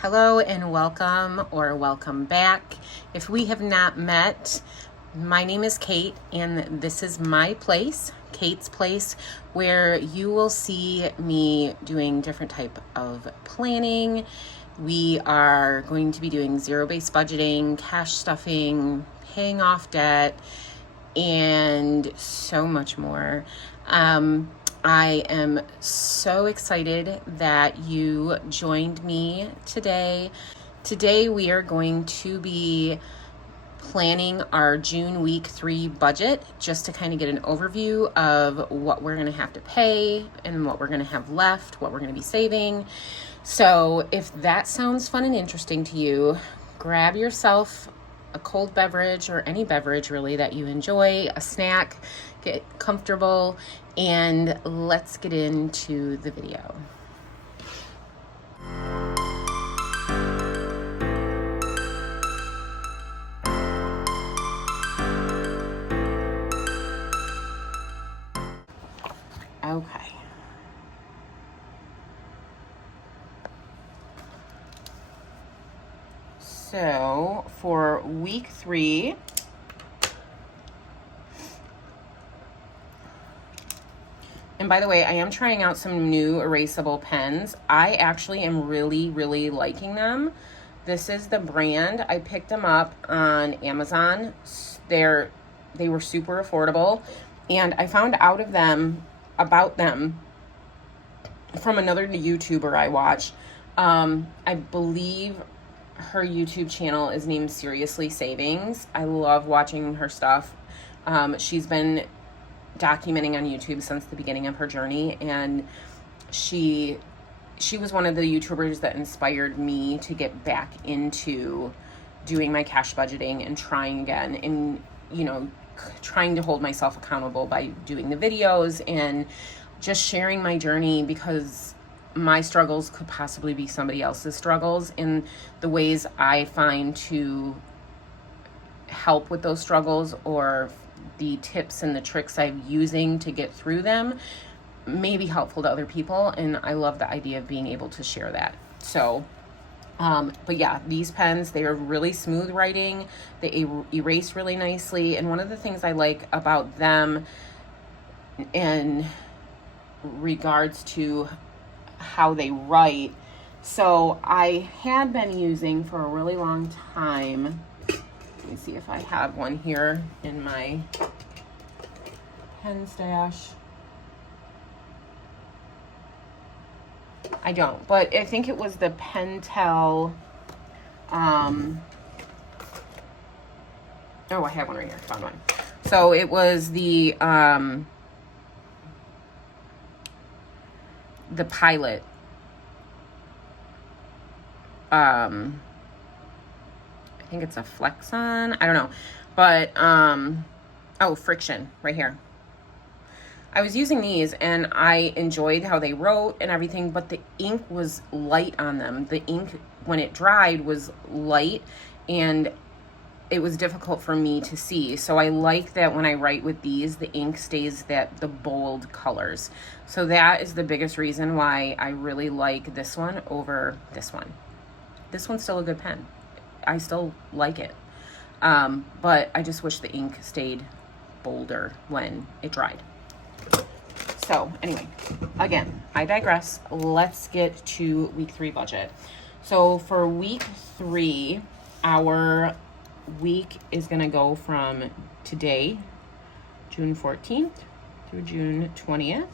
Hello and welcome or welcome back. If we have not met, my name is Kate and this is my place, Kate's Place, where you will see me doing different type of planning. We are going to be doing zero-based budgeting, cash stuffing, paying off debt, and so much more. I am so excited that you joined me today. Today we are going to be planning our June week 3 budget, just to kind of get an overview of what we're going to have to pay and what we're going to have left, what we're going to be saving. So if that sounds fun and interesting to you, grab yourself a cold beverage or any beverage really that you enjoy, a snack, get comfortable, and let's get into the video. Okay. So for week 3, and by the way, I am trying out some new erasable pens. I actually am really liking them. This is the brand. I picked them up on Amazon. They were super affordable, and I found out about them from another YouTuber I watch. I believe her YouTube channel is named Seriously Savings. I love watching her stuff. She's been documenting on YouTube since the beginning of her journey, and she was one of the YouTubers that inspired me to get back into doing my cash budgeting and trying again, and trying to hold myself accountable by doing the videos and just sharing my journey, because my struggles could possibly be somebody else's struggles, and the ways I find to help with those struggles, or the tips and the tricks I'm using to get through them, may be helpful to other people. And I love the idea of being able to share that. So, but yeah, these pens, they are really smooth writing. They erase really nicely. And one of the things I like about them in regards to how they write, so I had been using for a really long time, let me see if I have one here in my pen stash. I don't, but I think it was the Pentel, oh, I have one right here, found one. So it was the Pilot. I think it's a Flexon. I don't know. But, oh, Friction right here. I was using these and I enjoyed how they wrote and everything, but the ink was light on them. The ink, when it dried, was light, and it was difficult for me to see. So I like that when I write with these, the ink stays the bold colors. So that is the biggest reason why I really like this one over this one. This one's still a good pen. I still like it. But I just wish the ink stayed bolder when it dried. So anyway, again, I digress. Let's get to week 3 budget. So for week 3, our week is going to go from today, June 14th, through June 20th.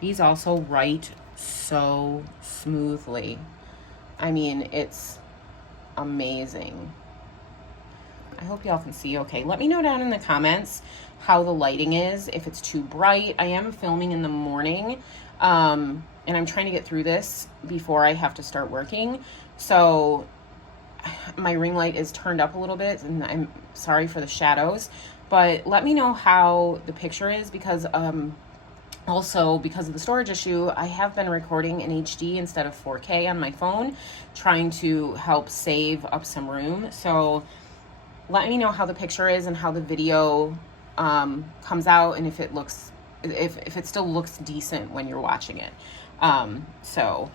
These also write so smoothly. I mean, it's amazing. I hope y'all can see okay. Let me know down in the comments how the lighting is, if it's too bright. I am filming in the morning, and I'm trying to get through this before I have to start working. So my ring light is turned up a little bit, and I'm sorry for the shadows, but let me know how the picture is, because also, because of the storage issue, I have been recording in HD instead of 4K on my phone, trying to help save up some room. So let me know how the picture is and how the video comes out, and if it still looks decent when you're watching it. So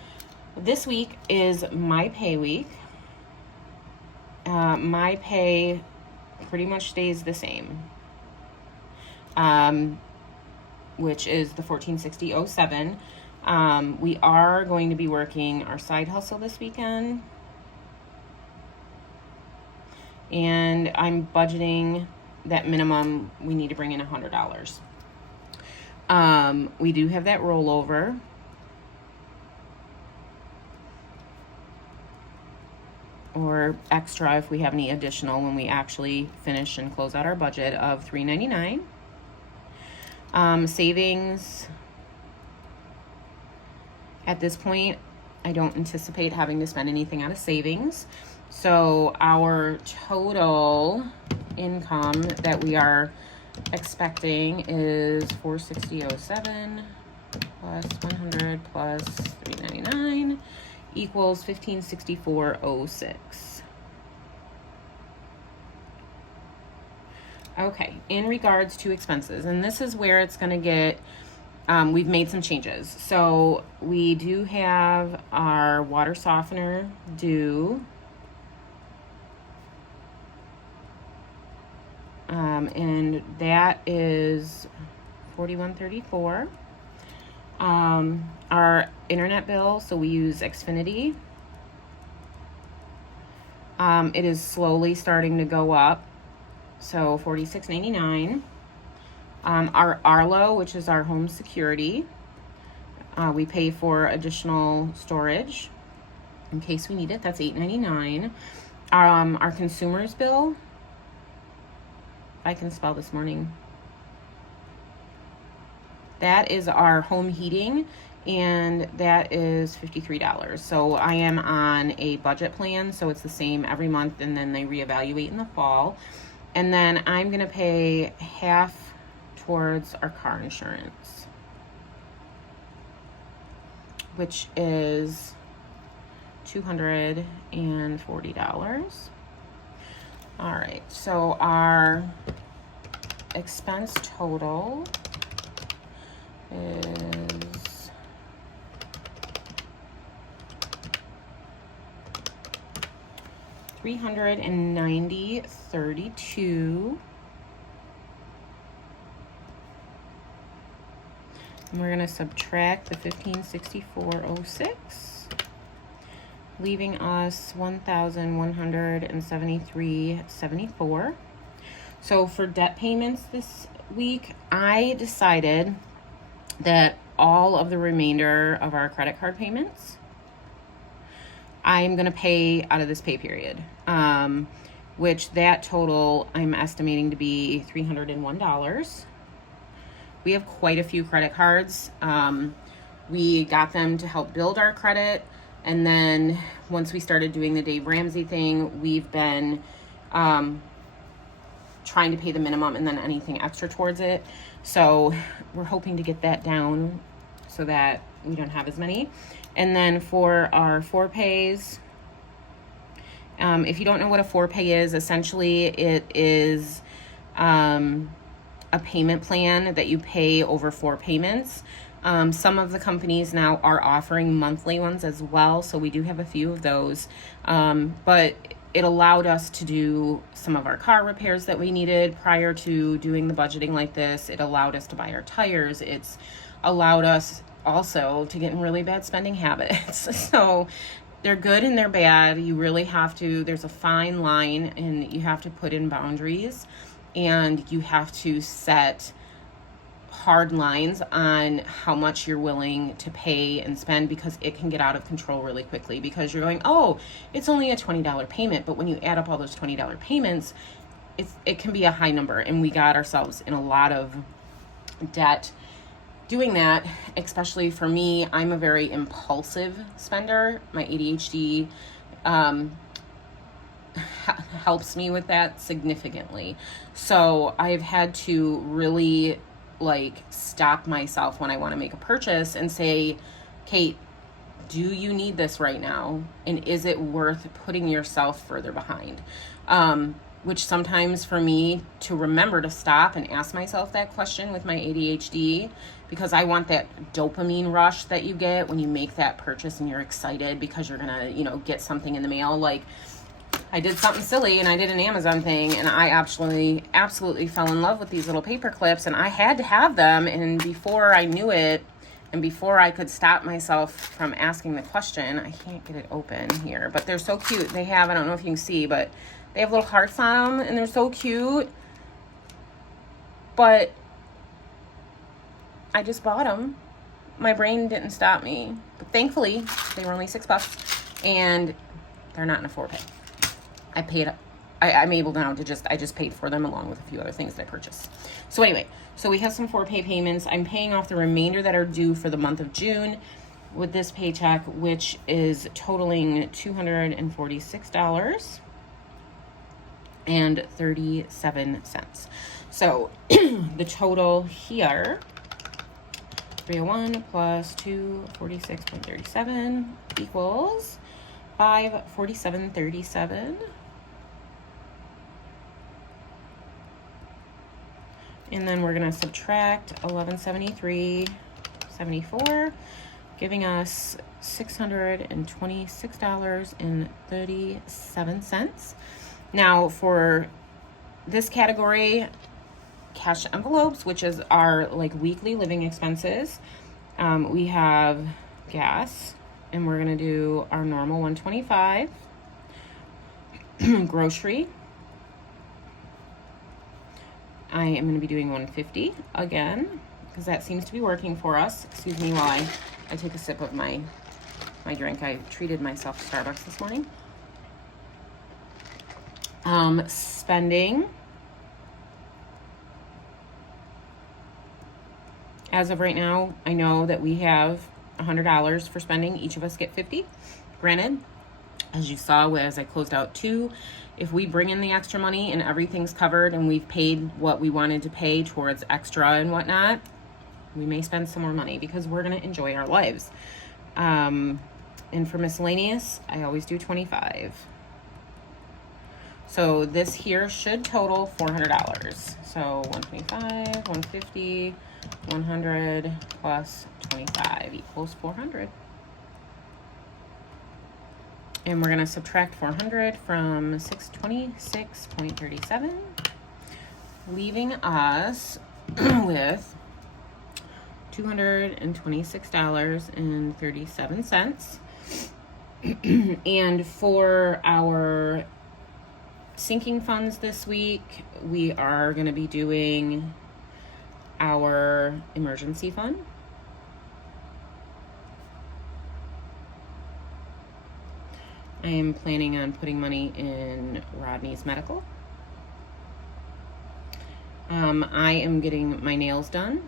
this week is my pay week. My pay pretty much stays the same, which is the $1460.07. We are going to be working our side hustle this weekend, and I'm budgeting that minimum we need to bring in $100. We do have that rollover. Or extra if we have any additional when we actually finish and close out our budget of $399. Savings, at this point, I don't anticipate having to spend anything out of savings. So our total income that we are expecting is $460.07 plus 100 plus $399 equals $1564.06. Okay, in regards to expenses, and this is where it's going to get, we've made some changes. So we do have our water softener due, and that is $41.34. Our internet bill, so we use Xfinity. It is slowly starting to go up, so $46.99. Our Arlo, which is our home security, we pay for additional storage in case we need it. That's $8.99. Our consumers bill, I can spell this morning. That is our home heating, and that is $53. So I am on a budget plan, so it's the same every month, and then they reevaluate in the fall. And then I'm going to pay half towards our car insurance, which is $240. All right, so our expense total is $390.32. And we're going to subtract the $1564.06, leaving us $1,173.74. So for debt payments this week, I decided that all of the remainder of our credit card payments, I'm going to pay out of this pay period, which that total I'm estimating to be $301. We have quite a few credit cards. We got them to help build our credit. And then once we started doing the Dave Ramsey thing, we've been trying to pay the minimum and then anything extra towards it. So we're hoping to get that down so that we don't have as many. And then for our 4Pays, if you don't know what a 4Pay is, essentially it is a payment plan that you pay over 4 payments. Some of the companies now are offering monthly ones as well, so we do have a few of those. But it allowed us to do some of our car repairs that we needed prior to doing the budgeting like this. It allowed us to buy our tires. It's allowed us also to get in really bad spending habits. So they're good and they're bad. You really have to, there's a fine line, and you have to put in boundaries, and you have to set hard lines on how much you're willing to pay and spend, because it can get out of control really quickly, because you're going, oh, it's only a $20 payment. But when you add up all those $20 payments, it can be a high number. And we got ourselves in a lot of debt doing that, especially for me. I'm a very impulsive spender. My ADHD helps me with that significantly. So I've had to really stop myself when I want to make a purchase and say, Kate, do you need this right now? And is it worth putting yourself further behind? which sometimes for me to remember to stop and ask myself that question with my ADHD, because I want that dopamine rush that you get when you make that purchase and you're excited because you're gonna, get something in the mail. Like, I did something silly and I did an Amazon thing and I absolutely fell in love with these little paper clips, and I had to have them. And before I knew it, and before I could stop myself from asking the question, I can't get it open here, but they're so cute. They have, I don't know if you can see, but they have little hearts on them and they're so cute. But I just bought them. My brain didn't stop me. But thankfully, they were only $6 and they're not in a 4-pay. I'm able now to I just paid for them along with a few other things that I purchased. So anyway, so we have some 4-pay payments. I'm paying off the remainder that are due for the month of June with this paycheck, which is totaling $246.37. So the total here, 301 plus 246.37 equals 547.37. And then we're going to subtract 1173.74, giving us $626.37. Now for this category, cash envelopes, which is our weekly living expenses, we have gas, and we're going to do our normal $125, grocery, I am going to be doing $150 again, because that seems to be working for us. Excuse me while I take a sip of my drink. I treated myself to Starbucks this morning. Spending. As of right now, I know that we have $100 for spending. Each of us get $50. Granted, as you saw as I closed out 2, if we bring in the extra money and everything's covered and we've paid what we wanted to pay towards extra and whatnot, we may spend some more money because we're going to enjoy our lives. And for miscellaneous, I always do $25. So this here should total $400. So $125, $150, $100 plus $25 equals $400. And we're going to subtract 400 from 626.37, leaving us with $226.37. And for our sinking funds this week, we are going to be doing our emergency fund. I am planning on putting money in Rodney's medical. I am getting my nails done.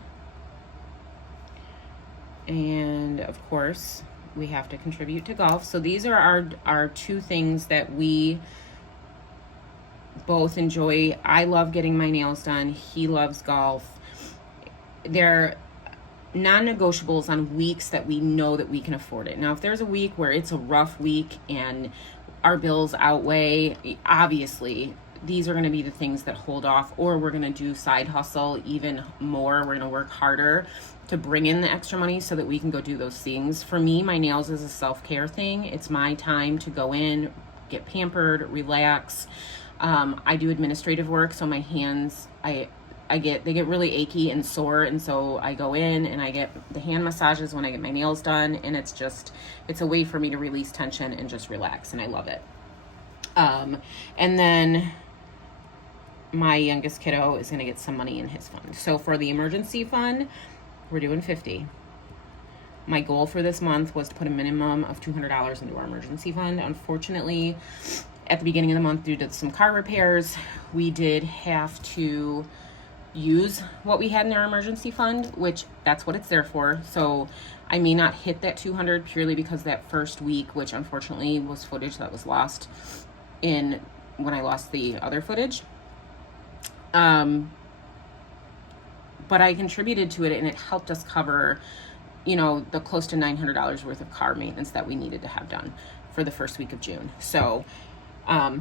And of course, we have to contribute to golf. So these are our 2 things that we both enjoy. I love getting my nails done. He loves golf. They're non-negotiables on weeks that we know that we can afford it. Now, if there's a week where it's a rough week and our bills outweigh, obviously these are going to be the things that hold off, or we're going to do side hustle even more. We're going to work harder to bring in the extra money so that we can go do those things. For me, my nails is a self-care thing. It's my time to go in, get pampered, relax. I do administrative work, so my hands, they get really achy and sore, and so I go in and I get the hand massages when I get my nails done, and it's a way for me to release tension and just relax, and I love it. And then my youngest kiddo is going to get some money in his fund. So for the emergency fund, we're doing $50. My goal for this month was to put a minimum of $200 into our emergency fund. Unfortunately, at the beginning of the month, due to some car repairs, we did have to use what we had in our emergency fund, which that's what it's there for. So I may not hit that 200 purely because that first week, which unfortunately was footage that was lost when I lost the other footage. But I contributed to it, and it helped us cover, the close to $900 worth of car maintenance that we needed to have done for the first week of June. So I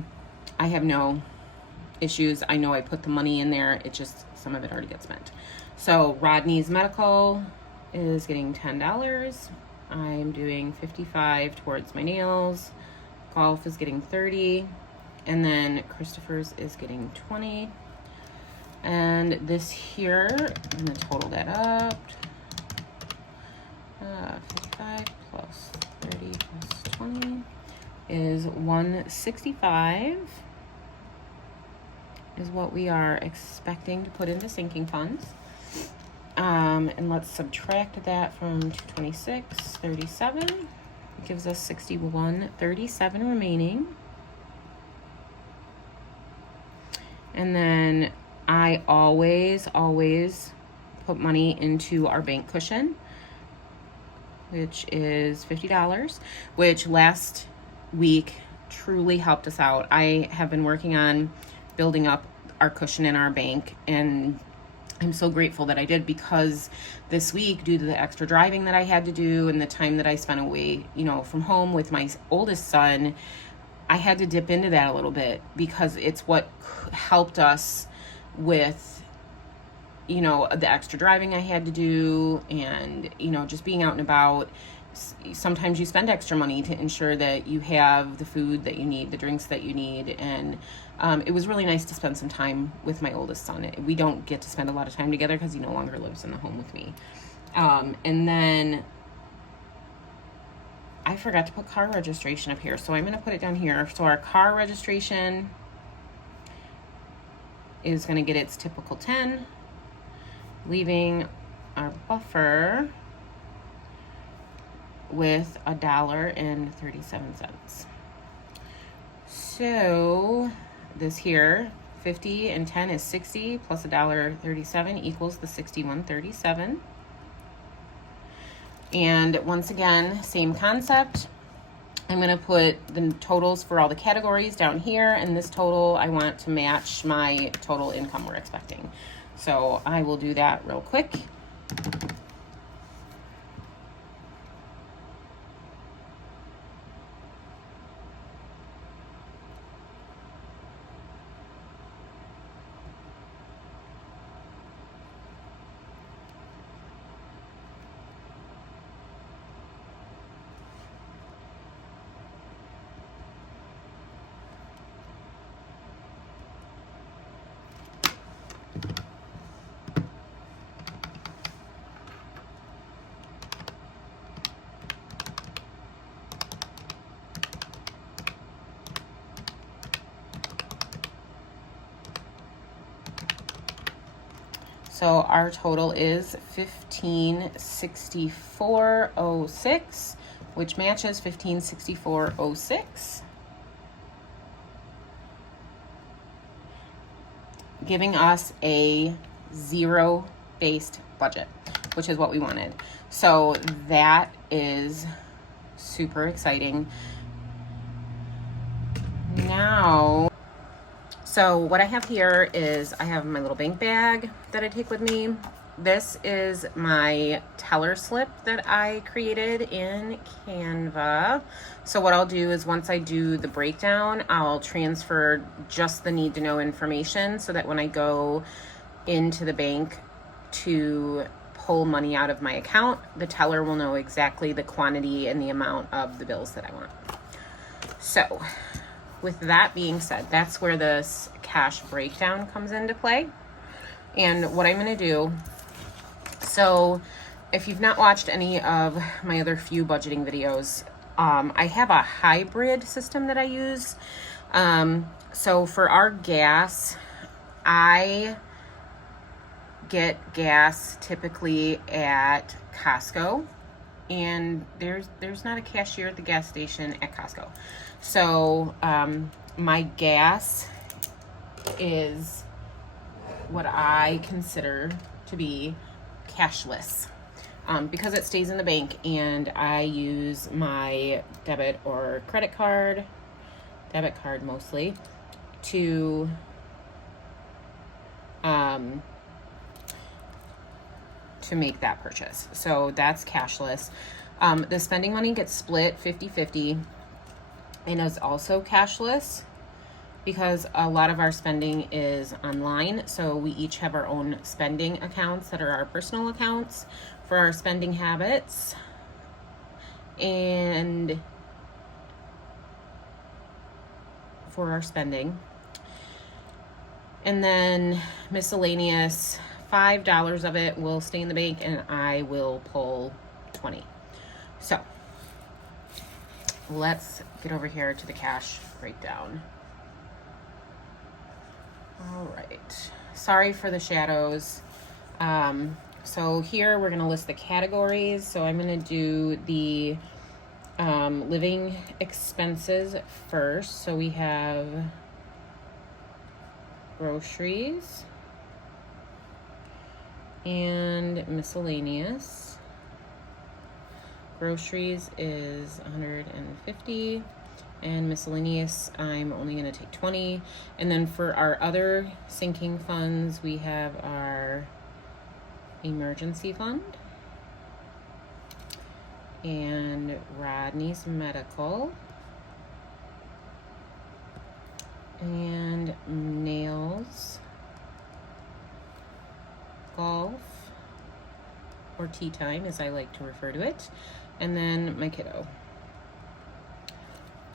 have no issues. I know I put the money in there. It just, some of it already gets spent. So Rodney's medical is getting $10. I'm doing $55 towards my nails. Golf is getting $30. And then Christopher's is getting $20. And this here, I'm going to total that up. 55 plus 30 plus 20 is $165 is what we are expecting to put into sinking funds. And let's subtract that from 226, 37. It gives us 61.37 remaining. And then I always put money into our bank cushion, which is $50, which last week truly helped us out. I have been working on building up our cushion in our bank, and I'm so grateful that I did, because this week, due to the extra driving that I had to do and the time that I spent away, from home with my oldest son, I had to dip into that a little bit, because it's what helped us with, the extra driving I had to do, and, just being out and about. Sometimes you spend extra money to ensure that you have the food that you need, the drinks that you need. And it was really nice to spend some time with my oldest son. We don't get to spend a lot of time together because he no longer lives in the home with me. And then I forgot to put car registration up here, so I'm going to put it down here. So our car registration is going to get its typical 10, leaving our buffer with $1.37. So this here, 50 and 10 is 60, plus $1.37 equals the 61.37. And once again, same concept. I'm going to put the totals for all the categories down here, and this total I want to match my total income we're expecting. So I will do that real quick. So our total is $1564.06, which matches $1564.06, giving us a zero-based budget, which is what we wanted. So that is super exciting. Now, so what I have here is I have my little bank bag that I take with me. This is my teller slip that I created in Canva. So what I'll do is once I do the breakdown, I'll transfer just the need to know information so that when I go into the bank to pull money out of my account, the teller will know exactly the quantity and the amount of the bills that I want. So with that being said, that's where this cash breakdown comes into play. And what I'm going to do, so if you've not watched any of my other few budgeting videos, I have a hybrid system that I use. So for our gas, I get gas typically at Costco, and there's not a cashier at the gas station at Costco. So my gas is what I consider to be cashless, because it stays in the bank, and I use my debit or credit card, debit card mostly, to make that purchase. So that's cashless. The spending money gets split 50-50 and is also cashless. because a lot of our spending is online. So we each have our own spending accounts that are our personal accounts for our spending habits. And for our spending. And then miscellaneous, $5 of it will stay in the bank and I will pull 20. So let's get over here to the cash breakdown. All right. Sorry for the shadows. So here we're going to list the categories. So I'm going to do the living expenses first. So we have groceries and miscellaneous. Groceries is $150 and miscellaneous I'm only going to take 20. And then for our other sinking funds, we have our emergency fund and Rodney's medical and nails, golf, or tea time as I like to refer to it, and then my kiddo.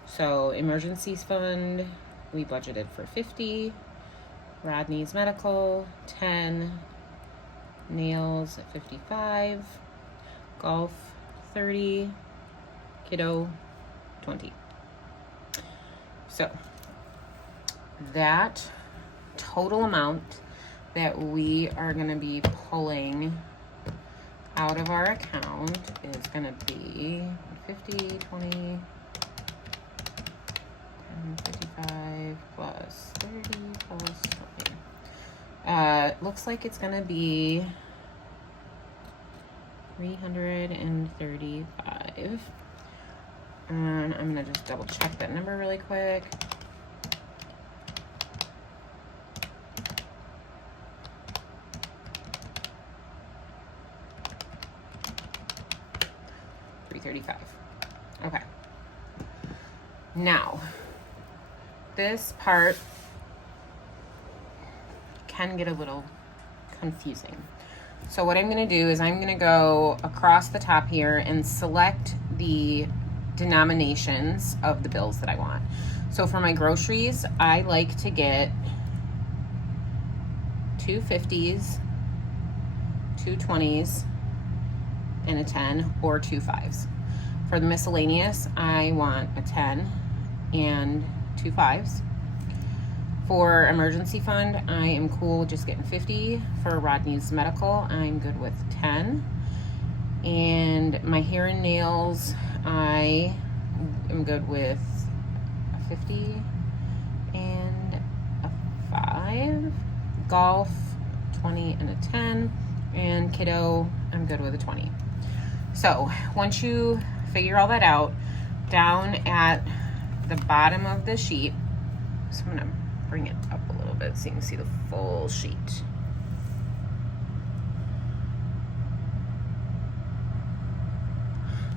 So emergencies fund, we budgeted for 50, Rodney's medical, 10, nails at 55, golf, 30, kiddo, 20. So that total amount that we are going to be pulling out of our account is going to be 50, 20, 10, 55 plus 30 plus 20. Looks like it's going to be 335. And I'm going to just double check that number really quick. $335. Okay. Now, this part can get a little confusing. So what I'm going to do is I'm going to go across the top here and select the denominations of the bills that I want. So for my groceries, I like to get 2 50s, 2 20s, and a 10, or 2 5s. For the miscellaneous, I want a 10 and 2 5s. For emergency fund, I am cool just getting 50. For Rodney's medical, I'm good with 10. And my hair and nails, I am good with a 50 and a 5. Golf, 20 and a 10. And kiddo, I'm good with a 20. So once you figure all that out, down at the bottom of the sheet, so I'm going to bring it up a little bit so you can see the full sheet.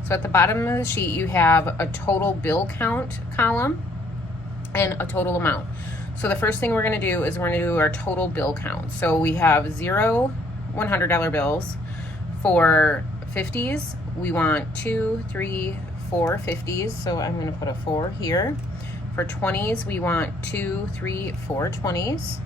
So at the bottom of the sheet, you have a total bill count column and a total amount. So the first thing we're going to do is we're going to do our total bill count. So we have 0 $100 bills. For 50s, we want 2, 3, 4 50s. So I'm going to put a 4 here. For 20s, we want 2, 3, 4 20s.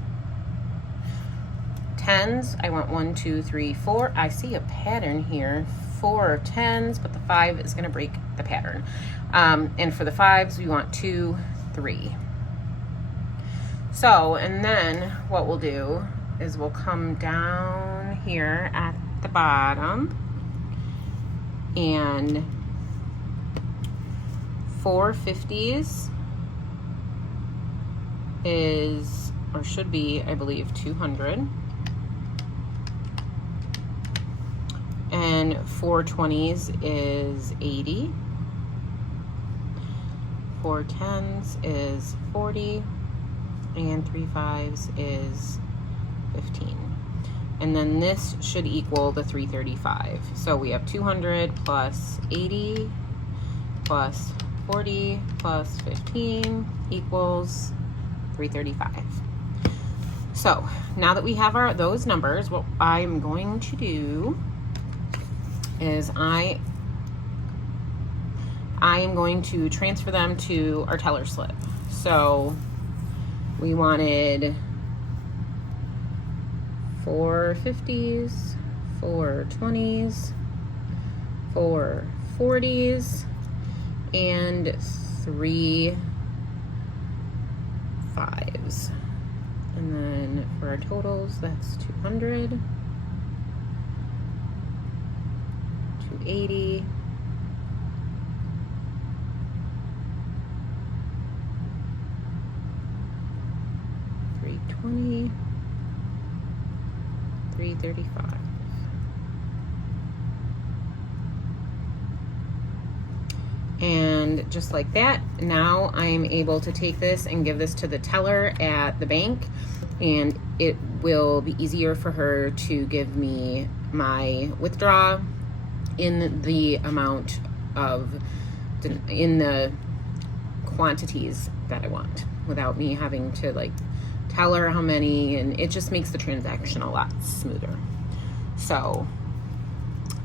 10s, I want 1, 2, 3, 4. I see a pattern here. 4 10s, but the 5 is going to break the pattern. And for the 5s, we want 2, 3. So, and then what we'll do is we'll come down here at the bottom, and 4 50s is, or should be, I believe, 200. And 4 20s is 80. 4 10s is 40. And 3 5s is 15. And then this should equal the 335. So we have 200 plus 80 plus 40 plus 15 equals $335. So now that we have those numbers, what I'm going to do is I am going to transfer them to our teller slip. So we wanted 4 50s, 4 20s, 4 40s, and 3 5s. And then for our totals, that's 200, 280, 320, 335. And just like that, now I am able to take this and give this to the teller at the bank, and it will be easier for her to give me my withdrawal in the amount of, in the quantities that I want, without me having to like tell her how many, and it just makes the transaction a lot smoother. So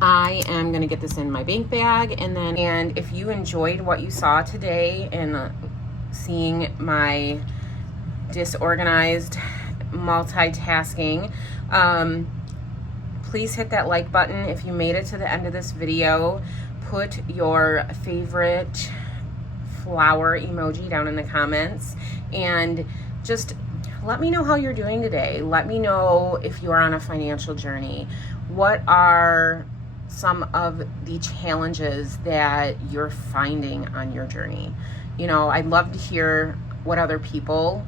I am going to get this in my bank bag, and if you enjoyed what you saw today and seeing my disorganized multitasking, please hit that like button. If you made it to the end of this video, put your favorite flower emoji down in the comments, and just let me know how you're doing today. Let me know if you're on a financial journey. What are some of the challenges that you're finding on your journey? You know, I'd love to hear what other people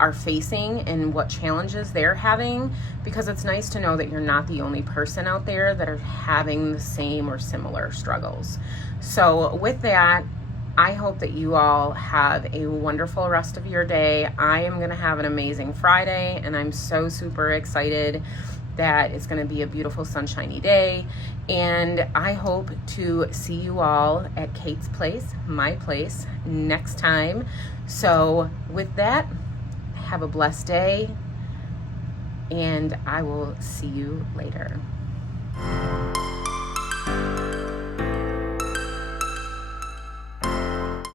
are facing and what challenges they're having, because it's nice to know that you're not the only person out there that are having the same or similar struggles. So with that, I hope that you all have a wonderful rest of your day. I am going to have an amazing Friday, and I'm so super excited that it's going to be a beautiful sunshiny day. And I hope to see you all at Kate's place, my place, next time. So with that, have a blessed day, and I will see you later.